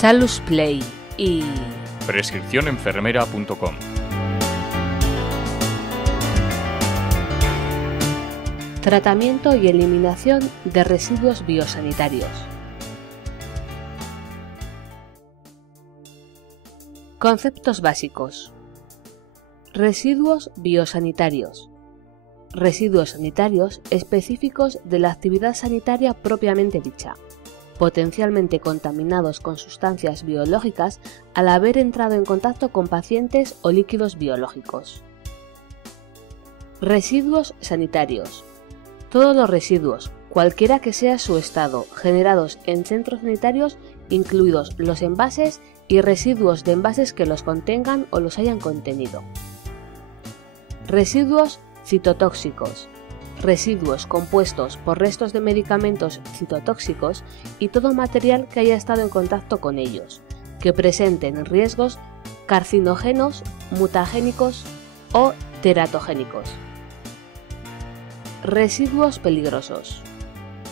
Salus Play y prescripcionenfermera.com. Tratamiento y eliminación de residuos biosanitarios. Conceptos básicos. Residuos biosanitarios. Residuos sanitarios específicos de la actividad sanitaria propiamente dicha, potencialmente contaminados con sustancias biológicas al haber entrado en contacto con pacientes o líquidos biológicos. Residuos sanitarios. Todos los residuos, cualquiera que sea su estado, generados en centros sanitarios, incluidos los envases y residuos de envases que los contengan o los hayan contenido. Residuos citotóxicos. Residuos compuestos por restos de medicamentos citotóxicos y todo material que haya estado en contacto con ellos, que presenten riesgos carcinógenos, mutagénicos o teratogénicos. Residuos peligrosos.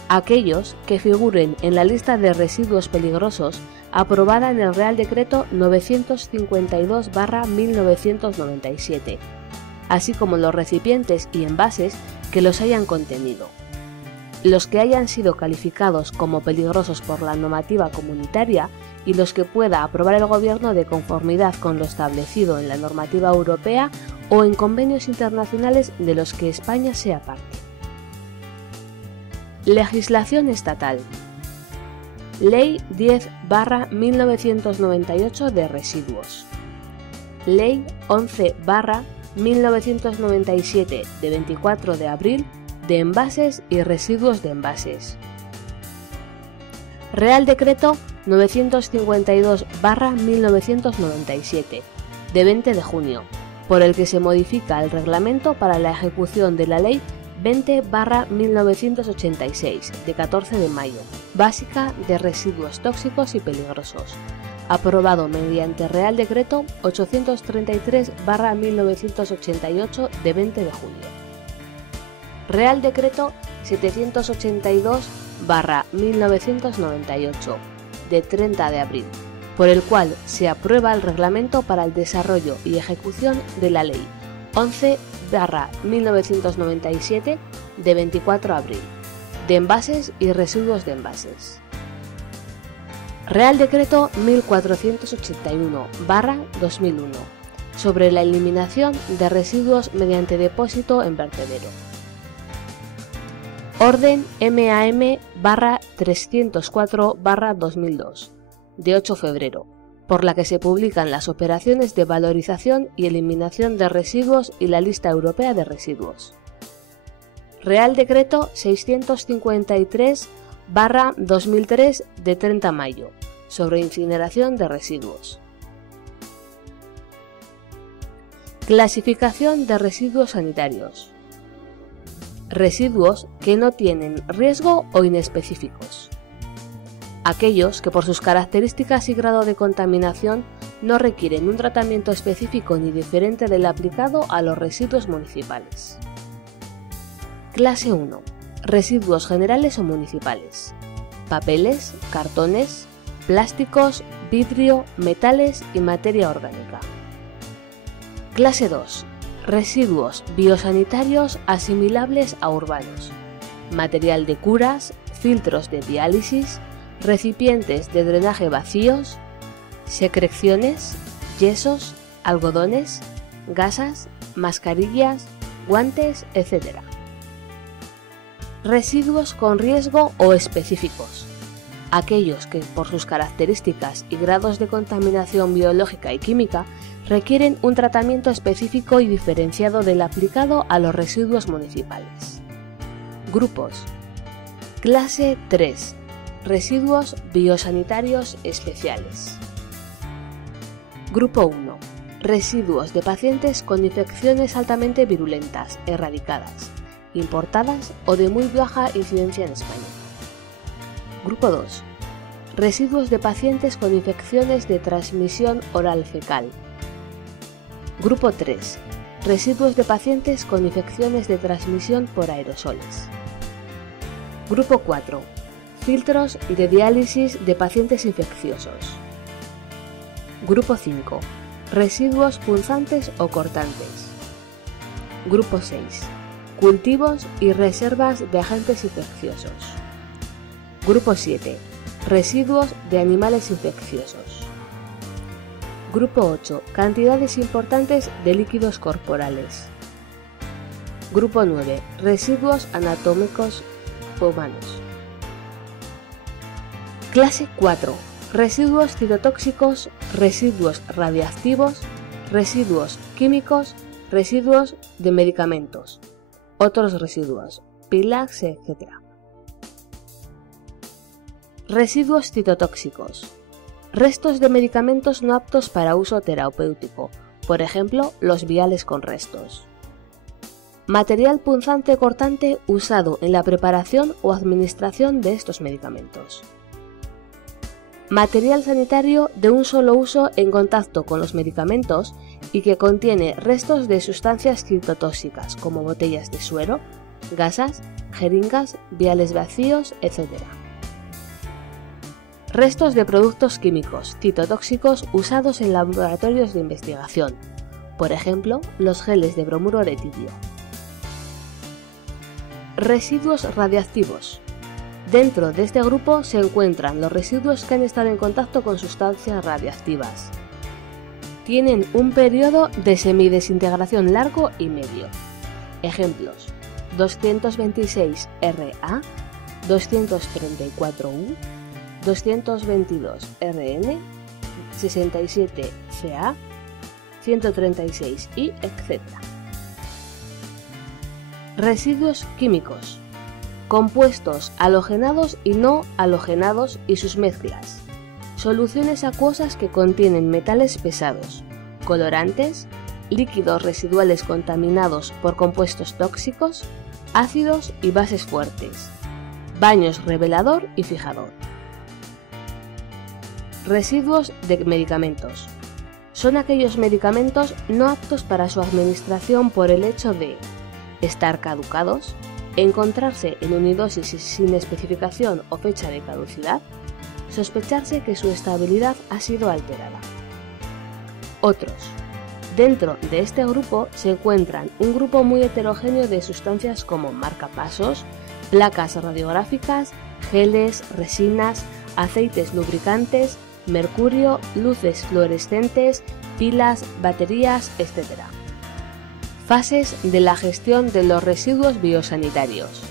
Aquellos que figuren en la lista de residuos peligrosos aprobada en el Real Decreto 952/1997, así como los recipientes y envases que los hayan contenido. Los que hayan sido calificados como peligrosos por la normativa comunitaria y los que pueda aprobar el Gobierno de conformidad con lo establecido en la normativa europea o en convenios internacionales de los que España sea parte. Legislación estatal. Ley 10/1998 de residuos. Ley 11/1997 de 24 de abril de envases y residuos de envases. Real Decreto 952/1997 de 20 de junio, por el que se modifica el reglamento para la ejecución de la Ley 20/1986 de 14 de mayo, básica de residuos tóxicos y peligrosos, aprobado mediante Real Decreto 833/1988 de 20 de julio. Real Decreto 782/1998 de 30 de abril, por el cual se aprueba el reglamento para el desarrollo y ejecución de la Ley 11/1997 de 24 de abril, de envases y residuos de envases. Real Decreto 1481/2001 sobre la eliminación de residuos mediante depósito en vertedero. Orden MAM/304/2002 de 8 de febrero, por la que se publican las operaciones de valorización y eliminación de residuos y la lista europea de residuos. Real Decreto 653/2003 de 30 de mayo, sobre incineración de residuos. Clasificación de residuos sanitarios. Residuos que no tienen riesgo o inespecíficos. Aquellos que por sus características y grado de contaminación no requieren un tratamiento específico ni diferente del aplicado a los residuos municipales. Clase 1. Residuos generales o municipales. Papeles, cartones, plásticos, vidrio, metales y materia orgánica. Clase 2. Residuos biosanitarios asimilables a urbanos. Material de curas, filtros de diálisis, recipientes de drenaje vacíos, secreciones, yesos, algodones, gasas, mascarillas, guantes, etc. Residuos con riesgo o específicos. Aquellos que por sus características y grados de contaminación biológica y química requieren un tratamiento específico y diferenciado del aplicado a los residuos municipales. Grupos. Clase 3. Residuos biosanitarios especiales. Grupo 1. Residuos de pacientes con infecciones altamente virulentas, erradicadas, importadas o de muy baja incidencia en España. Grupo 2. Residuos de pacientes con infecciones de transmisión oral fecal. Grupo 3. Residuos de pacientes con infecciones de transmisión por aerosoles. Grupo 4. Filtros de diálisis de pacientes infecciosos. Grupo 5. Residuos punzantes o cortantes. Grupo 6. Cultivos y reservas de agentes infecciosos. Grupo 7. Residuos de animales infecciosos. Grupo 8. Cantidades importantes de líquidos corporales. Grupo 9. Residuos anatómicos humanos. Clase 4. Residuos citotóxicos, residuos radiactivos, residuos químicos, residuos de medicamentos, otros residuos, pilas, etc. Residuos citotóxicos. Restos de medicamentos no aptos para uso terapéutico, por ejemplo, los viales con restos. Material punzante cortante usado en la preparación o administración de estos medicamentos. Material sanitario de un solo uso en contacto con los medicamentos y que contiene restos de sustancias citotóxicas como botellas de suero, gasas, jeringas, viales vacíos, etc. Restos de productos químicos citotóxicos usados en laboratorios de investigación, por ejemplo, los geles de bromuro de tirio. Residuos radiactivos. Dentro de este grupo se encuentran los residuos que han estado en contacto con sustancias radiactivas. Tienen un periodo de semidesintegración largo y medio. Ejemplos: 226 Ra, 234U, 222 Rn, 67 Ca, 136I, etc. Residuos químicos. Compuestos halogenados y no halogenados y sus mezclas. Soluciones acuosas que contienen metales pesados, colorantes, líquidos residuales contaminados por compuestos tóxicos, ácidos y bases fuertes, baños revelador y fijador. Residuos de medicamentos. Son aquellos medicamentos no aptos para su administración por el hecho de estar caducados, encontrarse en unidosis sin especificación o fecha de caducidad, sospecharse que su estabilidad ha sido alterada. Otros. Dentro de este grupo se encuentran un grupo muy heterogéneo de sustancias como marcapasos, placas radiográficas, geles, resinas, aceites lubricantes, mercurio, luces fluorescentes, pilas, baterías, etc. Fases de la gestión de los residuos biosanitarios.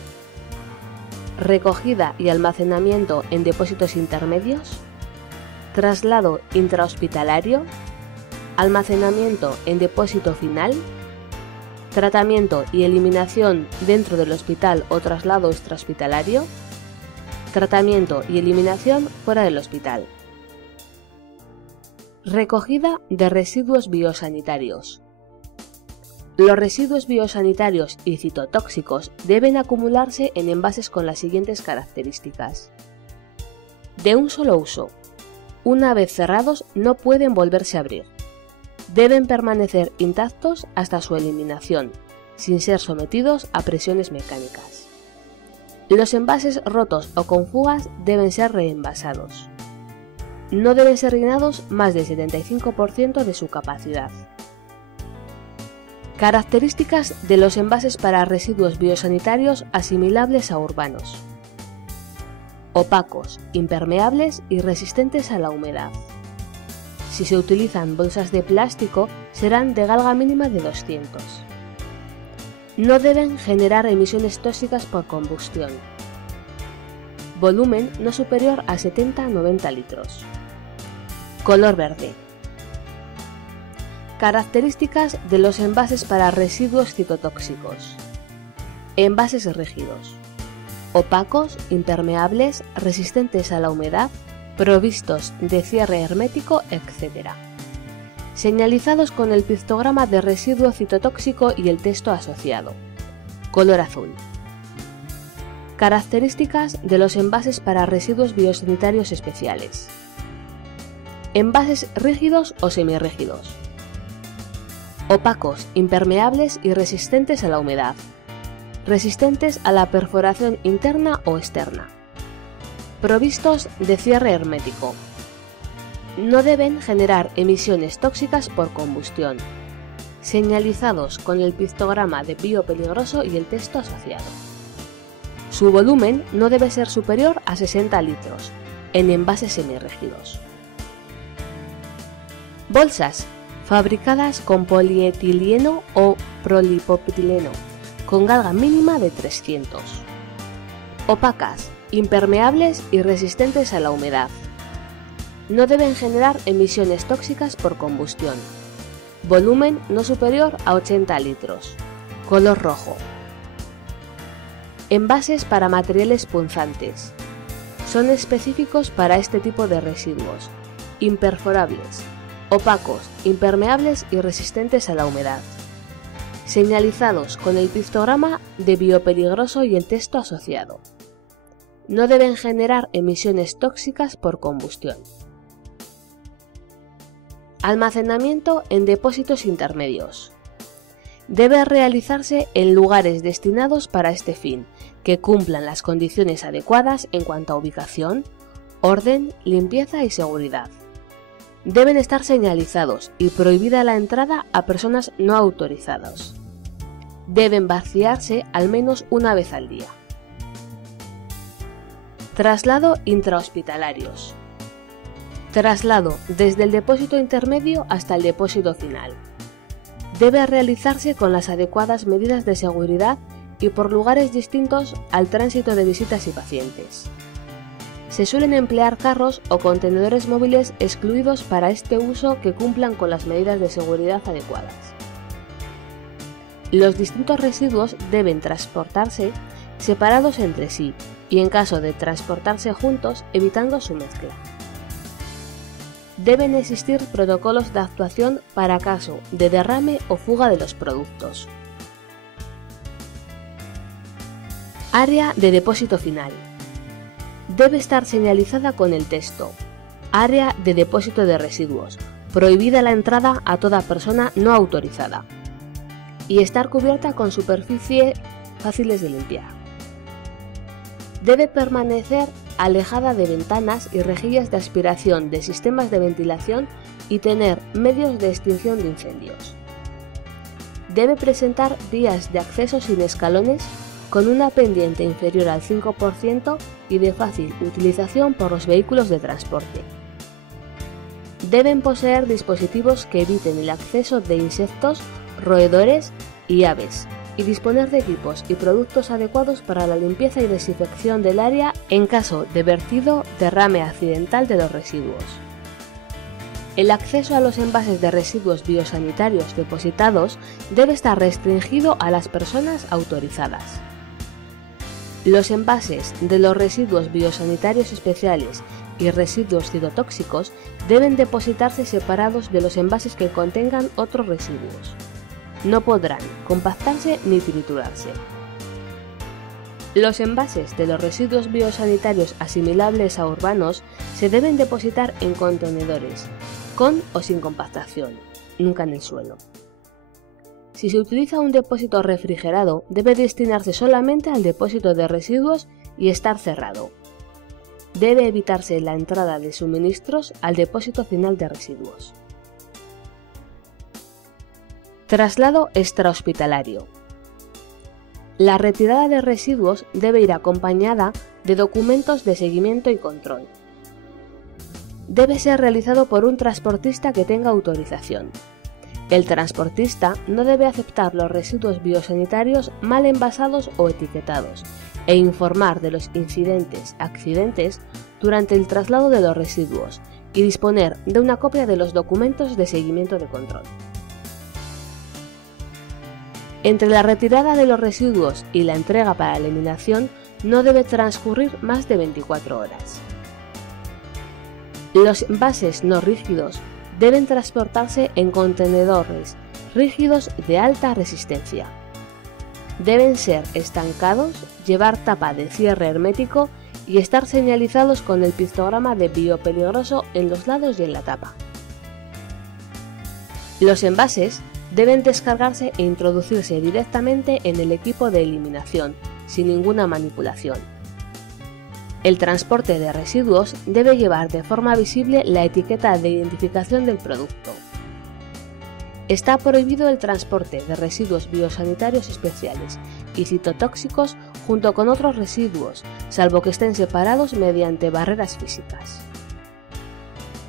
Recogida y almacenamiento en depósitos intermedios. Traslado intrahospitalario. Almacenamiento en depósito final. Tratamiento y eliminación dentro del hospital o traslado extrahospitalario. Tratamiento y eliminación fuera del hospital. Recogida de residuos biosanitarios. Los residuos biosanitarios y citotóxicos deben acumularse en envases con las siguientes características. De un solo uso. Una vez cerrados no pueden volverse a abrir. Deben permanecer intactos hasta su eliminación, sin ser sometidos a presiones mecánicas. Los envases rotos o con fugas deben ser reenvasados. No deben ser llenados más del 75% de su capacidad. Características de los envases para residuos biosanitarios asimilables a urbanos. Opacos, impermeables y resistentes a la humedad. Si se utilizan bolsas de plástico, serán de galga mínima de 200. No deben generar emisiones tóxicas por combustión. Volumen no superior a 70-90 litros. Color verde. Características de los envases para residuos citotóxicos. Envases rígidos. Opacos, impermeables, resistentes a la humedad, provistos de cierre hermético, etc. Señalizados con el pictograma de residuo citotóxico y el texto asociado. Color azul. Características de los envases para residuos biosanitarios especiales. Envases rígidos o semirrígidos. Opacos, impermeables y resistentes a la humedad. Resistentes a la perforación interna o externa. Provistos de cierre hermético. No deben generar emisiones tóxicas por combustión, señalizados con el pictograma de biopeligroso y el texto asociado. Su volumen no debe ser superior a 60 litros, en envases semirrígidos. Bolsas fabricadas con polietileno o polipropileno, con carga mínima de 300. Opacas, impermeables y resistentes a la humedad. No deben generar emisiones tóxicas por combustión. Volumen no superior a 80 litros. Color rojo. Envases para materiales punzantes. Son específicos para este tipo de residuos. Imperforables, opacos, impermeables y resistentes a la humedad. Señalizados con el pictograma de biopeligroso y el texto asociado. No deben generar emisiones tóxicas por combustión. Almacenamiento en depósitos intermedios. Debe realizarse en lugares destinados para este fin, que cumplan las condiciones adecuadas en cuanto a ubicación, orden, limpieza y seguridad. Deben estar señalizados y prohibida la entrada a personas no autorizadas. Deben vaciarse al menos una vez al día. Traslado intrahospitalarios. Traslado desde el depósito intermedio hasta el depósito final. Debe realizarse con las adecuadas medidas de seguridad y por lugares distintos al tránsito de visitas y pacientes. Se suelen emplear carros o contenedores móviles excluidos para este uso que cumplan con las medidas de seguridad adecuadas. Los distintos residuos deben transportarse separados entre sí y en caso de transportarse juntos evitando su mezcla. Deben existir protocolos de actuación para caso de derrame o fuga de los productos. Área de depósito final. Debe estar señalizada con el texto: Área de depósito de residuos, prohibida la entrada a toda persona no autorizada, y estar cubierta con superficie fáciles de limpiar. Debe permanecer alejada de ventanas y rejillas de aspiración de sistemas de ventilación y tener medios de extinción de incendios. Debe presentar vías de acceso sin escalones con una pendiente inferior al 5% y de fácil utilización por los vehículos de transporte. Deben poseer dispositivos que eviten el acceso de insectos, roedores y aves, y disponer de equipos y productos adecuados para la limpieza y desinfección del área en caso de vertido derrame accidental de los residuos. El acceso a los envases de residuos biosanitarios depositados debe estar restringido a las personas autorizadas. Los envases de los residuos biosanitarios especiales y residuos citotóxicos deben depositarse separados de los envases que contengan otros residuos. No podrán compactarse ni triturarse. Los envases de los residuos biosanitarios asimilables a urbanos se deben depositar en contenedores, con o sin compactación, nunca en el suelo. Si se utiliza un depósito refrigerado, debe destinarse solamente al depósito de residuos y estar cerrado. Debe evitarse la entrada de suministros al depósito final de residuos. Traslado extrahospitalario. La retirada de residuos debe ir acompañada de documentos de seguimiento y control. Debe ser realizado por un transportista que tenga autorización. El transportista no debe aceptar los residuos biosanitarios mal envasados o etiquetados e informar de los accidentes durante el traslado de los residuos y disponer de una copia de los documentos de seguimiento de control. Entre la retirada de los residuos y la entrega para eliminación no debe transcurrir más de 24 horas. Los envases no rígidos deben transportarse en contenedores rígidos de alta resistencia. Deben ser estancados, llevar tapa de cierre hermético y estar señalizados con el pictograma de biopeligroso en los lados y en la tapa. Los envases deben descargarse e introducirse directamente en el equipo de eliminación, sin ninguna manipulación. El transporte de residuos debe llevar de forma visible la etiqueta de identificación del producto. Está prohibido el transporte de residuos biosanitarios especiales y citotóxicos junto con otros residuos, salvo que estén separados mediante barreras físicas.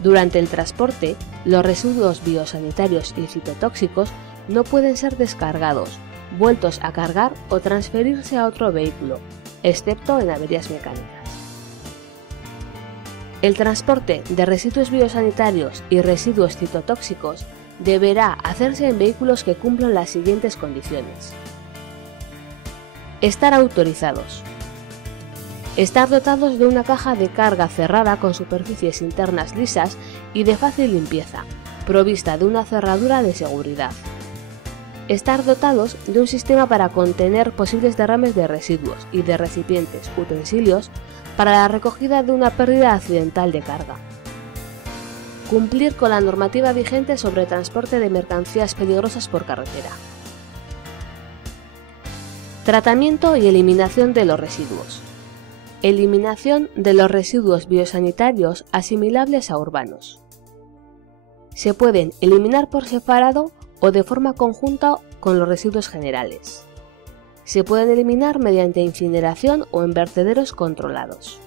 Durante el transporte, los residuos biosanitarios y citotóxicos no pueden ser descargados, vueltos a cargar o transferirse a otro vehículo, excepto en averías mecánicas. El transporte de residuos biosanitarios y residuos citotóxicos deberá hacerse en vehículos que cumplan las siguientes condiciones. Estar autorizados. Estar dotados de una caja de carga cerrada con superficies internas lisas y de fácil limpieza, provista de una cerradura de seguridad. Estar dotados de un sistema para contener posibles derrames de residuos y de recipientes, utensilios, para la recogida de una pérdida accidental de carga. Cumplir con la normativa vigente sobre transporte de mercancías peligrosas por carretera. Tratamiento y eliminación de los residuos. Eliminación de los residuos biosanitarios asimilables a urbanos. Se pueden eliminar por separado o de forma conjunta con los residuos generales. Se pueden eliminar mediante incineración o en vertederos controlados.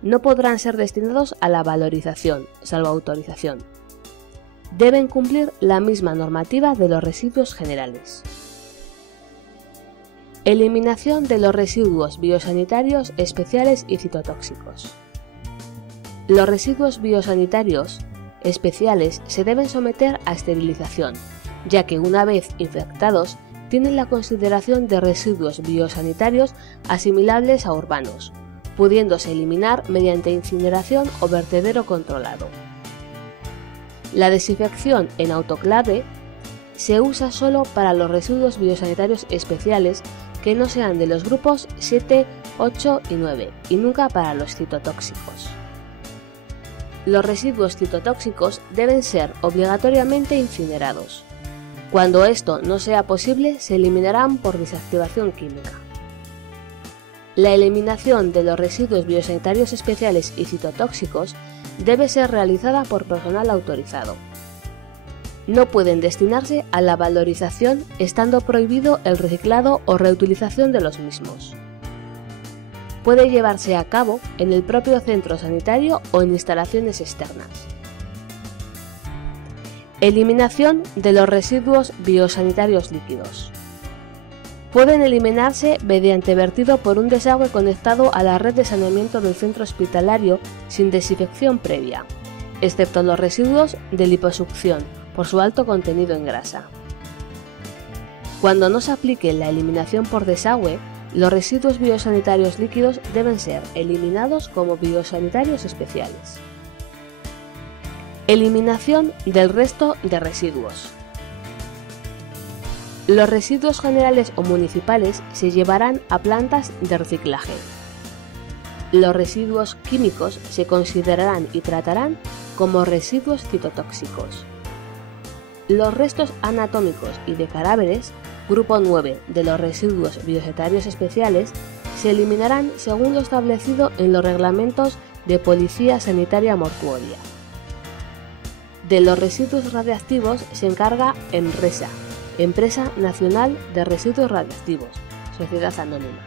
No podrán ser destinados a la valorización, salvo autorización. Deben cumplir la misma normativa de los residuos generales. Eliminación de los residuos biosanitarios especiales y citotóxicos. Los residuos biosanitarios especiales se deben someter a esterilización, ya que una vez infectados tienen la consideración de residuos biosanitarios asimilables a urbanos, pudiéndose eliminar mediante incineración o vertedero controlado. La desinfección en autoclave se usa solo para los residuos biosanitarios especiales que no sean de los grupos 7, 8 y 9 y nunca para los citotóxicos. Los residuos citotóxicos deben ser obligatoriamente incinerados. Cuando esto no sea posible, se eliminarán por desactivación química. La eliminación de los residuos biosanitarios especiales y citotóxicos debe ser realizada por personal autorizado. No pueden destinarse a la valorización, estando prohibido el reciclado o reutilización de los mismos. Puede llevarse a cabo en el propio centro sanitario o en instalaciones externas. Eliminación de los residuos biosanitarios líquidos. Pueden eliminarse mediante vertido por un desagüe conectado a la red de saneamiento del centro hospitalario sin desinfección previa, excepto los residuos de liposucción, por su alto contenido en grasa. Cuando no se aplique la eliminación por desagüe, los residuos biosanitarios líquidos deben ser eliminados como biosanitarios especiales. Eliminación del resto de residuos. Los residuos generales o municipales se llevarán a plantas de reciclaje. Los residuos químicos se considerarán y tratarán como residuos citotóxicos. Los restos anatómicos y de cadáveres, grupo 9 de los residuos biosanitarios especiales, se eliminarán según lo establecido en los reglamentos de Policía Sanitaria Mortuoria. De los residuos radiactivos se encarga ENRESA, Empresa Nacional de Residuos Radiactivos, Sociedad Anónima.